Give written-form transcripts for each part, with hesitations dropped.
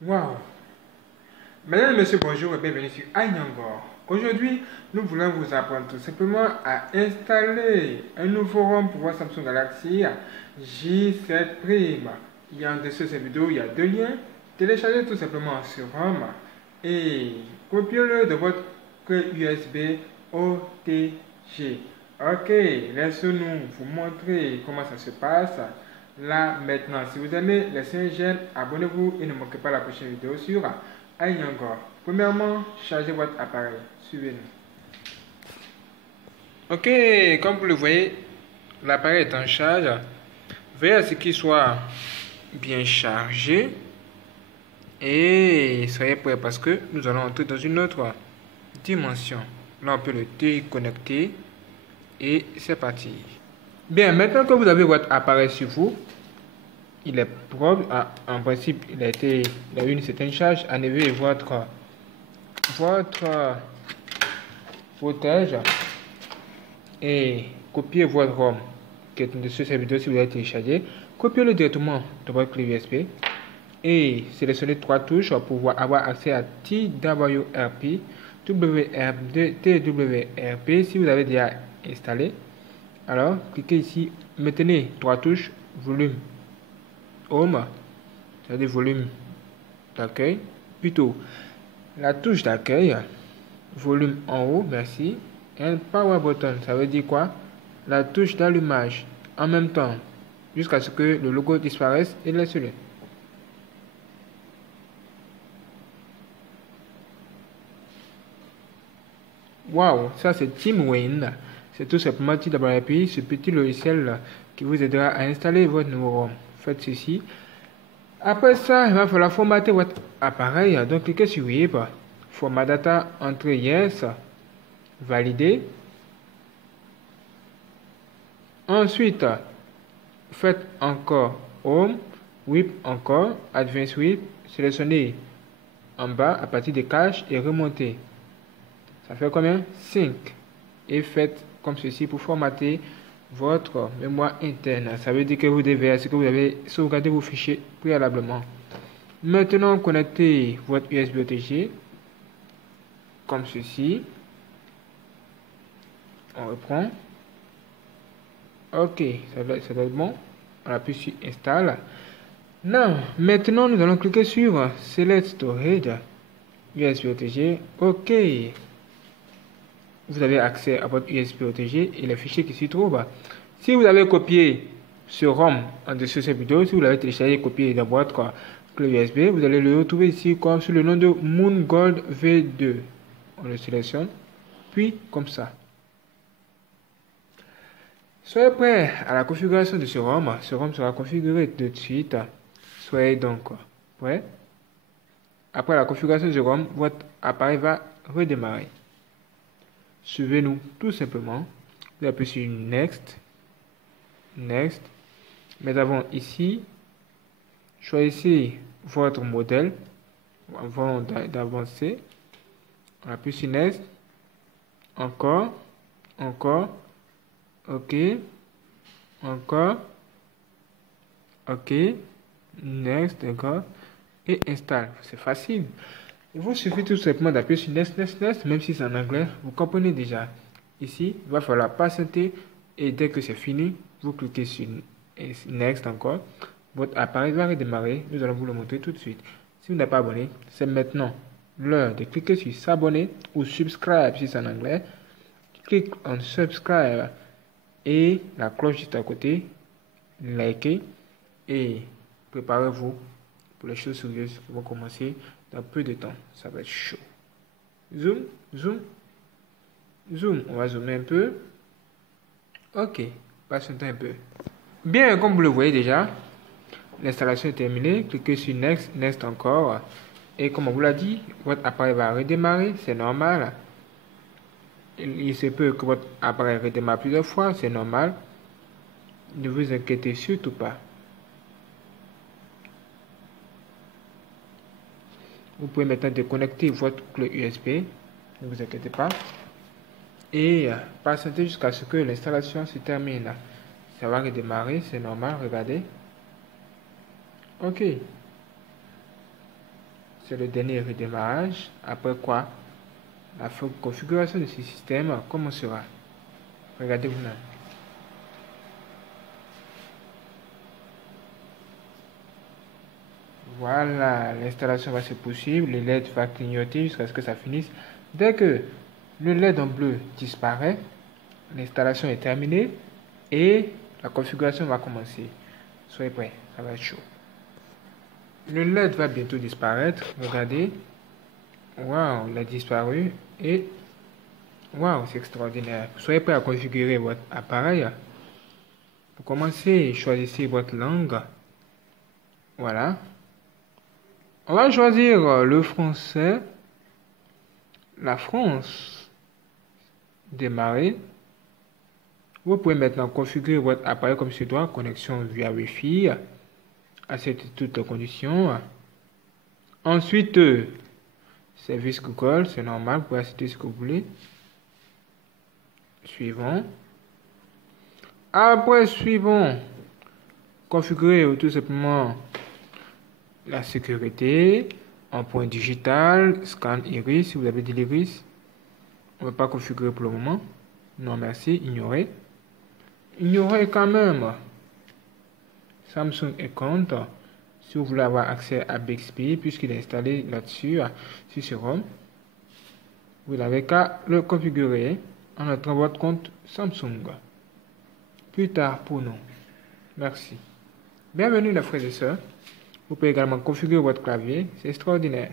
Wow! Mesdames et messieurs, bonjour et bienvenue sur iNangor. Aujourd'hui, nous voulons vous apprendre tout simplement à installer un nouveau ROM pour votre Samsung Galaxy J7 Prime. Il y a en dessous de cette vidéo, il y a deux liens. Téléchargez tout simplement ce ROM et copiez-le de votre clé USB OTG. Ok, laissez-nous vous montrer comment ça se passe. Là, maintenant, si vous aimez, laissez un j'aime, abonnez-vous et ne manquez pas la prochaine vidéo sur iNangor. Premièrement, chargez votre appareil. Suivez-nous. Ok, comme vous le voyez, l'appareil est en charge. Veillez à ce qu'il soit bien chargé. Et soyez prêts parce que nous allons entrer dans une autre dimension. Là, on peut le déconnecter. Et c'est parti. Bien, maintenant que vous avez votre appareil sur vous, il est propre. En principe, il a eu une certaine charge. Enlevez votre protège et copiez votre ROM qui est dessus cette vidéo si vous l'avez téléchargé. Copiez-le directement de votre clé USB et sélectionnez trois touches pour avoir accès à TWRP, TWRP si vous avez déjà installé. Alors, cliquez ici, maintenez trois touches, volume Home, c'est-à-dire volume d'accueil, plutôt la touche d'accueil, volume en haut, merci, et power button, ça veut dire quoi? La touche d'allumage en même temps, jusqu'à ce que le logo disparaisse et laissez-le. Waouh, ça c'est TeamWin. C'est tout simplement TWRP, ce petit logiciel qui vous aidera à installer votre nouveau ROM. Faites ceci. Après ça, il va falloir formater votre appareil. Donc cliquez sur WIP, Format Data, Entrée Yes, Valider. Ensuite, faites encore Home, WIP encore, Advanced WIP, sélectionnez en bas à partir des caches et remontez. Ça fait combien? 5. Et faites comme ceci pour formater votre mémoire interne. Ça veut dire que vous devez, est-ce que vous avez sauvegardé vos fichiers préalablement. Maintenant, connectez votre USB OTG comme ceci. On reprend. Ok, ça doit être bon. On appuie sur Install. Non, maintenant nous allons cliquer sur Select Storage USB OTG. Ok. Vous avez accès à votre USB OTG et les fichiers qui s'y trouvent. Si vous avez copié ce ROM en dessous de cette vidéo, si vous l'avez téléchargé et copié dans votre clé USB, vous allez le retrouver ici comme sous le nom de MoonGold V2. On le sélectionne, puis comme ça. Soyez prêts à la configuration de ce ROM. Ce ROM sera configuré tout de suite. Soyez donc prêts. Après la configuration du ROM, votre appareil va redémarrer. Suivez-nous tout simplement. Vous appuyez sur Next. Next. Mais avant ici, choisissez votre modèle avant d'avancer. On appuie sur Next. Encore. Encore. OK. Encore. OK. Next. Encore. Et installe. C'est facile. Il vous suffit tout simplement d'appuyer sur Next, Next, Next, même si c'est en anglais, vous comprenez déjà. Ici, il va falloir patienter et dès que c'est fini, vous cliquez sur Next encore. Votre appareil va redémarrer. Nous allons vous le montrer tout de suite. Si vous n'êtes pas abonné, c'est maintenant l'heure de cliquer sur s'abonner ou subscribe si c'est en anglais. Clique en subscribe et la cloche juste à côté. Likez et préparez-vous pour les choses sérieuses qui vont commencer dans peu de temps. Ça va être chaud. Zoom, zoom, zoom. On va zoomer un peu. Ok, patientez un peu. Bien, comme vous le voyez déjà, l'installation est terminée. Cliquez sur Next, Next encore. Et comme on vous l'a dit, votre appareil va redémarrer. C'est normal. Il se peut que votre appareil redémarre plusieurs fois. C'est normal. Ne vous inquiétez surtout pas. Vous pouvez maintenant déconnecter votre clé USB. Ne vous inquiétez pas. Et patientez jusqu'à ce que l'installation se termine. Ça va redémarrer, c'est normal, regardez. Ok. c'est le dernier redémarrage. Après quoi, la configuration de ce système commencera. Regardez vous-même. Voilà, l'installation va se poursuivre. Le LED va clignoter jusqu'à ce que ça finisse. Dès que le LED en bleu disparaît, l'installation est terminée et la configuration va commencer. Soyez prêts, ça va être chaud. Le LED va bientôt disparaître. Regardez. Waouh, il a disparu. Et waouh, c'est extraordinaire. Soyez prêts à configurer votre appareil. Pour commencer, choisissez votre langue. Voilà. On va choisir le français. La France. Démarrer. Vous pouvez maintenant configurer votre appareil comme ce doit. Connexion via Wi-Fi. Acceptez toutes les conditions. Ensuite, service Google, c'est normal. Vous pouvez accepter ce que vous voulez. Suivant. Après, suivant. Configurer tout simplement la sécurité. Empreinte digitale, scan iris, si vous avez dit l'iris. On ne va pas configurer pour le moment. Non, merci. Ignorer. Ignorer quand même. Samsung Account. Si vous voulez avoir accès à Bixby, puisqu'il est installé là-dessus, sur ce ROM, vous n'avez qu'à le configurer en entrant votre compte Samsung. Plus tard pour nous. Merci. Bienvenue les frères et sœurs. Vous pouvez également configurer votre clavier. C'est extraordinaire.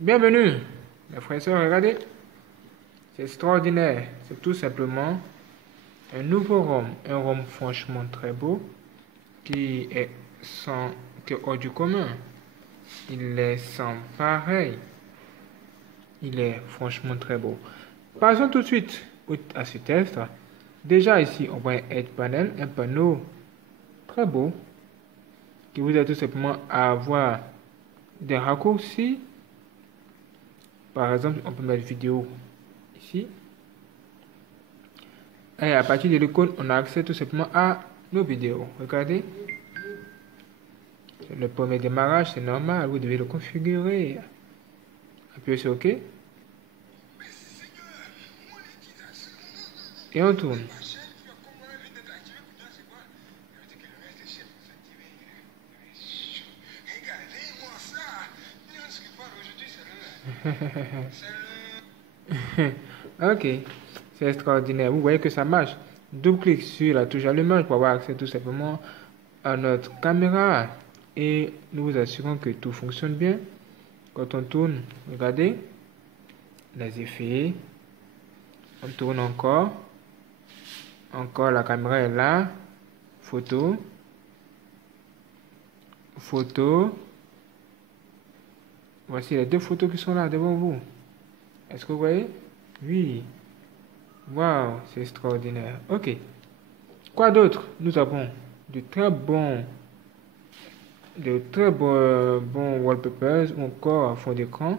Bienvenue les frères et sœurs. Regardez. C'est extraordinaire. C'est tout simplement un nouveau ROM. Un ROM franchement très beau. Qui est hors du commun. Il est sans pareil. Il est franchement très beau. Passons tout de suite à ce test. Déjà ici, on voit un Edge Panel, un panneau très beau qui vous aide tout simplement à avoir des raccourcis. Par exemple, on peut mettre vidéo ici. Et à partir de l'icône, on a accès tout simplement à nos vidéos. Regardez. C'est le premier démarrage, c'est normal, vous devez le configurer. Appuyez sur OK. Et on tourne. Ok, c'est extraordinaire. Vous voyez que ça marche. Double-clic sur la touche allumage pour avoir accès tout simplement à notre caméra. Et nous vous assurons que tout fonctionne bien. Quand on tourne, regardez les effets. On tourne encore. Encore, la caméra est là. Photo. Photo. Voici les deux photos qui sont là devant vous. Est-ce que vous voyez? Oui. Waouh, c'est extraordinaire. Ok. Quoi d'autre? Nous avons de très bons wallpapers ou encore fond d'écran.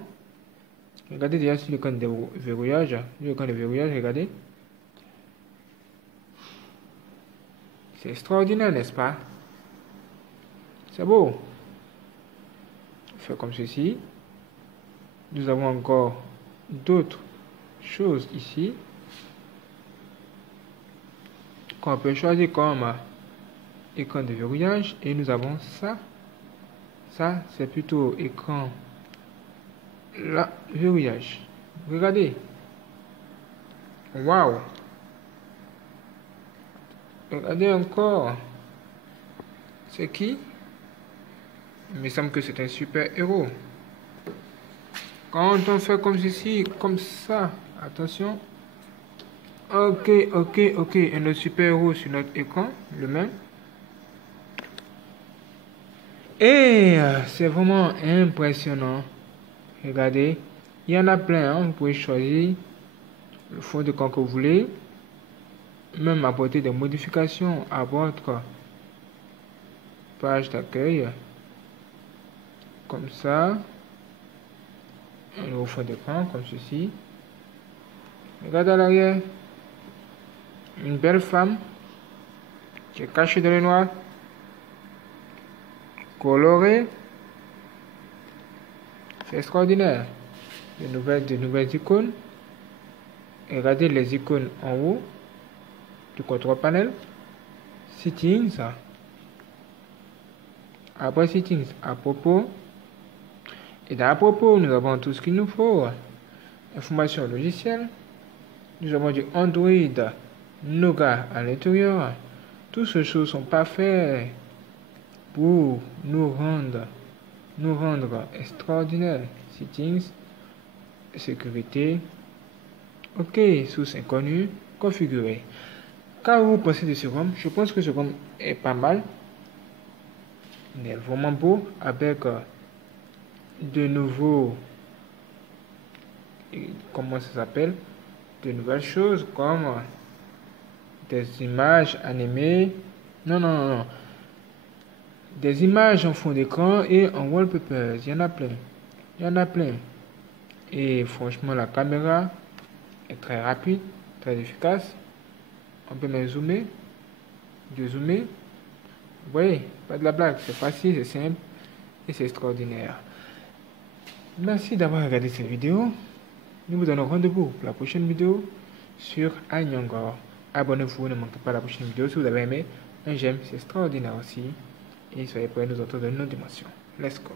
Regardez déjà sur l'écran de verrouillage. L'écran de verrouillage, regardez. C'est extraordinaire, n'est-ce pas? C'est beau. On fait comme ceci. Nous avons encore d'autres choses ici qu'on peut choisir comme écran de verrouillage. Et nous avons ça. Ça, c'est plutôt écran là, verrouillage. Regardez. Waouh. Regardez encore. C'est qui? Il me semble que c'est un super héros. Quand on fait comme ceci, comme ça, attention. Ok, ok, ok. Un autre super héros sur notre écran, le même. Et c'est vraiment impressionnant. Regardez, il y en a plein. Hein. Vous pouvez choisir le fond de camp que vous voulez. Même apporter des modifications à votre page d'accueil. Comme ça. Un nouveau fond d'écran, comme ceci. Regardez à l'arrière. Une belle femme qui est cachée dans le noir. Colorée. C'est extraordinaire. De nouvelles icônes. Et regardez les icônes en haut du contrôle panel. Settings. Après Settings, à propos. Et dans à propos, nous avons tout ce qu'il nous faut. Information logicielle. Nous avons du Android Nougat à l'intérieur. Toutes ces choses sont parfaites pour nous rendre extraordinaires. Settings, sécurité. OK, source inconnue, configurer. Quand vous pensez de ce ROM, je pense que ce ROM est pas mal. Il est vraiment beau avec de nouveaux, comment ça s'appelle, de nouvelles choses comme des images animées. Non. Des images en fond d'écran et en wallpaper. Il y en a plein. Et franchement, la caméra est très rapide, très efficace. On peut même zoomer. Vous voyez, pas de la blague. C'est facile, c'est simple et c'est extraordinaire. Merci d'avoir regardé cette vidéo. Nous vous donnons rendez-vous pour la prochaine vidéo sur iNyongor. Abonnez-vous, ne manquez pas la prochaine vidéo. Si vous avez aimé, un j'aime, c'est extraordinaire aussi. Et soyez prêts à nous entendre dans une autre dimension. Let's go.